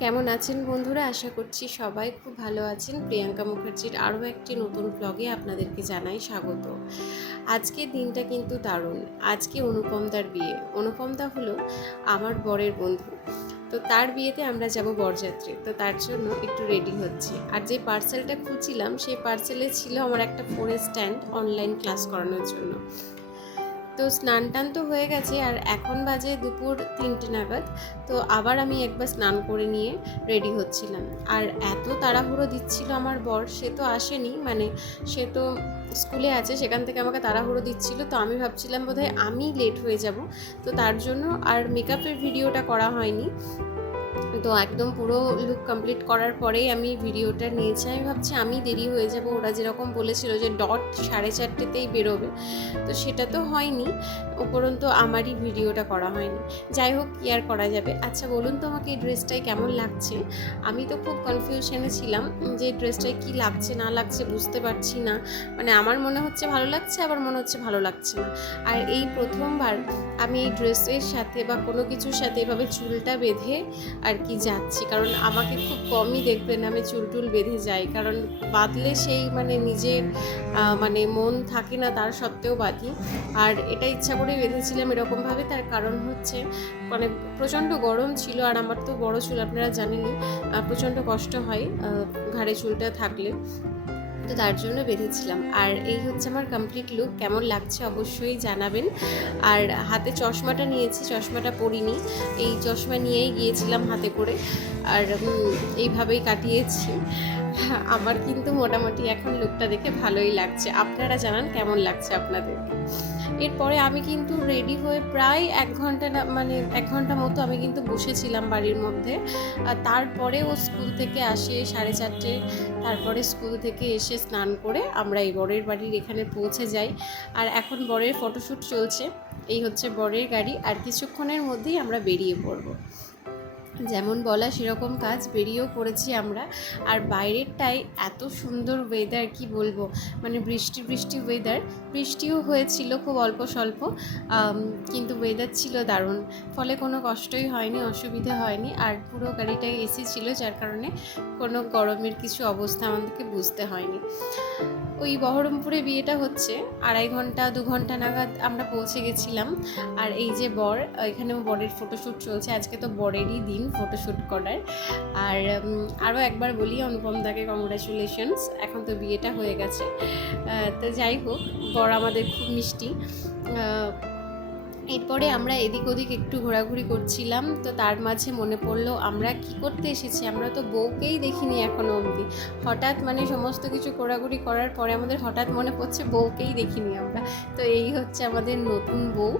কেমন আছেন বন্ধুরা? আশা করছি সবাই খুব ভালো আছেন। প্রিয়াঙ্কা মুখার্জির আরও একটি নতুন ব্লগে আপনাদেরকে জানাই স্বাগত। আজকের দিনটা কিন্তু দারুণ। আজকে অনুপমদার বিয়ে। অনুপমদা হলো আমার বরের বন্ধু। তো তার বিয়েতে আমরা যাব বরযাত্রী। তো তার জন্য একটু রেডি হচ্ছি। আর যে পার্সেলটা খুঁজছিলাম সেই পার্সেলে ছিল আমার একটা ফোনের স্ট্যান্ড অনলাইন ক্লাস করানোর জন্য। তো স্নান টান তো হয়ে গেছে আর এখন বাজে দুপুর 3টে নাগাদ। তো আবার আমি একবার স্নান করে নিয়ে রেডি হচ্ছিলাম। আর এত তাড়াহুড়ো দিচ্ছিল আমার বর, সে তো আসেনি, মানে সে তো স্কুলে আছে, সেখান থেকে আমাকে তাড়াহুড়ো দিচ্ছিল। তো আমি ভাবছিলাম বোধহয় আমি লেট হয়ে যাব, তো তার জন্য আর মেকআপের ভিডিওটা করা হয়নি। তো একদম পুরো লুক কমপ্লিট করার পরেই আমি ভিডিওটা নিয়েছি। আমি ভাবছি আমি দেরি হয়ে যাব, ওরা যেরকম বলেছিল যে ডট 4:30তেই বেরোবে, তো সেটা তো হয়নি। উপরন্তু আমারই ভিডিওটা করা হয়নি। যাই হোক, কি আর করা যাবে। আচ্ছা বলুন তো আমাকে এই ড্রেসটাই কেমন লাগছে? আমি তো খুব কনফিউশনে ছিলাম যে ড্রেসটায় কি লাগছে না লাগছে বুঝতে পারছি না। মানে আমার মনে হচ্ছে ভালো লাগছে, আবার মনে হচ্ছে ভালো লাগছে না। আর এই প্রথমবার আমি এই ড্রেসের সাথে বা কোনো কিছুর সাথে এভাবে চুলটা বেঁধে আর কি যাচ্ছি, কারণ আমাকে খুব কমই দেখবেন আমি চুল টুল বেঁধে যাই, কারণ বাঁধলে সেই মানে নিজের মানে মন থাকে না, তার সত্ত্বেও বাঁধি। আর এটা ইচ্ছা করে বেঁধেছিলাম এরকমভাবে, তার কারণ হচ্ছে মানে প্রচণ্ড গরম ছিল, আর আমার তো বড় চুল আপনারা জানেনই, প্রচণ্ড কষ্ট হয় ঘাড়ে চুলটা থাকলে, তো তার জন্য বেঁধেছিলাম। আর এই হচ্ছে আমার কমপ্লিট লুক। কেমন লাগছে অবশ্যই জানাবেন। আর হাতে চশমাটা নিয়েছি, চশমাটা পরিনি, এই চশমা নিয়েই গিয়েছিলাম হাতে করে, আর এইভাবেই কাটিয়েছি। আমার কিন্তু মোটামুটি এখন লুকটা দেখে ভালোই লাগছে। আপনারা জানান কেমন লাগছে আপনাদের। এরপরে আমি কিন্তু রেডি হয়ে প্রায় 1 ঘন্টা না, মানে 1 ঘন্টা মতো আমি কিন্তু বসেছিলাম বাড়ির মধ্যে। আর তারপরে ও স্কুল থেকে আসে 4:30, তারপরে স্কুল থেকে এসে স্নান করে আমরা এই বরের বাড়ির এখানে পৌঁছে যাই। আর এখন বরের ফটোশ্যুট চলছে। এই হচ্ছে বরের গাড়ি, আর কিছুক্ষণের মধ্যেই আমরা বেরিয়ে পড়ব। যেমন বলা সেরকম কাজ, বেরিয়েও পড়েছি আমরা। আর বাইরেরটাই এত সুন্দর ওয়েদার, কি বলবো, মানে বৃষ্টি বৃষ্টি ওয়েদার। বৃষ্টিও হয়েছিল খুব অল্প স্বল্প, কিন্তু ওয়েদার ছিল দারুণ, ফলে কোনো কষ্টই হয়নি, অসুবিধা হয়নি। আর পুরো গাড়িটাই এসি ছিল, যার কারণে কোনো গরমের কিছু অবস্থা আমাদেরকে বুঝতে হয়নি। ওই বহরমপুরে বিয়েটা হচ্ছে 2.5 ঘন্টা নাগাদ আমরা পৌঁছে গেছিলাম। আর এই যে বর, এখানেও বরের ফটোশ্যুট চলছে। আজকে তো বরেরই দিন ফটোশ্যুট করার। আর আরও একবার বলি অনুপমদাকে কংগ্রাচুলেশনস, এখন তো বিয়েটা হয়ে গেছে। তো যাই হোক, বর আমাদের খুব মিষ্টি। এরপরে আমরা এদিক ওদিক একটু ঘোরাঘুরি করছিলাম, তো তার মাঝে মনে পড়লো আমরা কি করতে এসেছি, আমরা তো বউকেই দেখিনি এখনো অবধি। হঠাৎ মানে সমস্ত কিছু ঘোরাঘুরি করার পরে আমাদের হঠাৎ মনে পড়ছে বউকেই দেখিনি আমরা। তো এই হচ্ছে আমাদের নতুন বউ,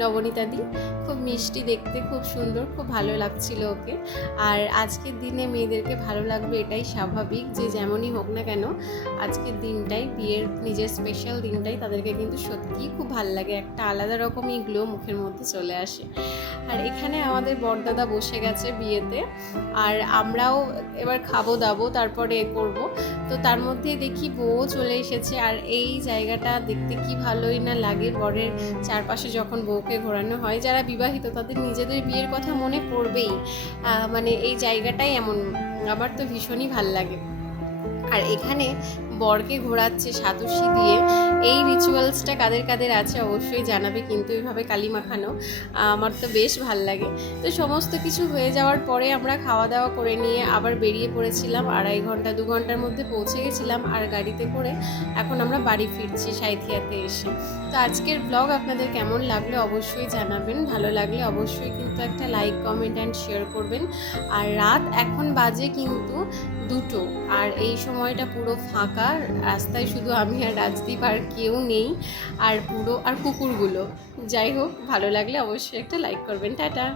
নবনীতাদি। খুব মিষ্টি দেখতে, খুব সুন্দর, খুব ভালো লাগছিল ওকে। আর আজকের দিনে মেয়েদেরকে ভালো লাগবে এটাই স্বাভাবিক, যে যেমনই হোক না কেন আজকের দিনটাই, বিয়ের নিজের স্পেশাল দিনটাই তাদেরকে কিন্তু সত্যিই খুব ভালো লাগে, একটা আলাদা রকমই গ্লো মুখের মধ্যে চলে আসে। আর এখানে আমাদের বড়দাদা বসে গেছে বিয়েতে, আর আমরাও এবার খাবো দাবো, তারপরে করব। তো তার মধ্যেই দেখি বউ চলে এসেছে। আর এই জায়গাটা দেখতে কি ভালোই না লাগে, বরের চারপাশে যখন বউকে ঘোরানো হয়। যারা বিবাহিত তাদের নিজেদের বিয়ের কথা মনে পড়বেই, মানে এই জায়গাটাই এমন, আমার তো ভীষণই ভাল লাগে। আর এখানে বরকে ঘোরাচ্ছে সাতুশি দিয়ে। এই রিচুয়ালসটা কাদের কাদের আছে অবশ্যই জানাবে, কিন্তু এইভাবে কালি মাখানো আমার তো বেশ ভাল লাগে। তো সমস্ত কিছু হয়ে যাওয়ার পরে আমরা খাওয়া দাওয়া করে নিয়ে আবার বেরিয়ে পড়েছিলাম। 2.5 ঘন্টার মধ্যে পৌঁছে গেছিলাম, আর গাড়িতে করে এখন আমরা বাড়ি ফিরছি সাঁইথিয়াতে এসে। তো আজকের ব্লগ আপনাদের কেমন লাগলো অবশ্যই জানাবেন। ভালো লাগলে অবশ্যই কিন্তু একটা লাইক, কমেন্ট অ্যান্ড শেয়ার করবেন। আর রাত এখন বাজে কিন্তু 2টো, আর এই সময়টা পুরো ফাঁকা, রাস্তায় শুধু আমি আর রাজদীপ, আর কেউ নেই, আর পুরো আর কুকুরগুলো। যাই হোক, ভালো লাগলে অবশ্যই একটা লাইক করবেন। টাটা।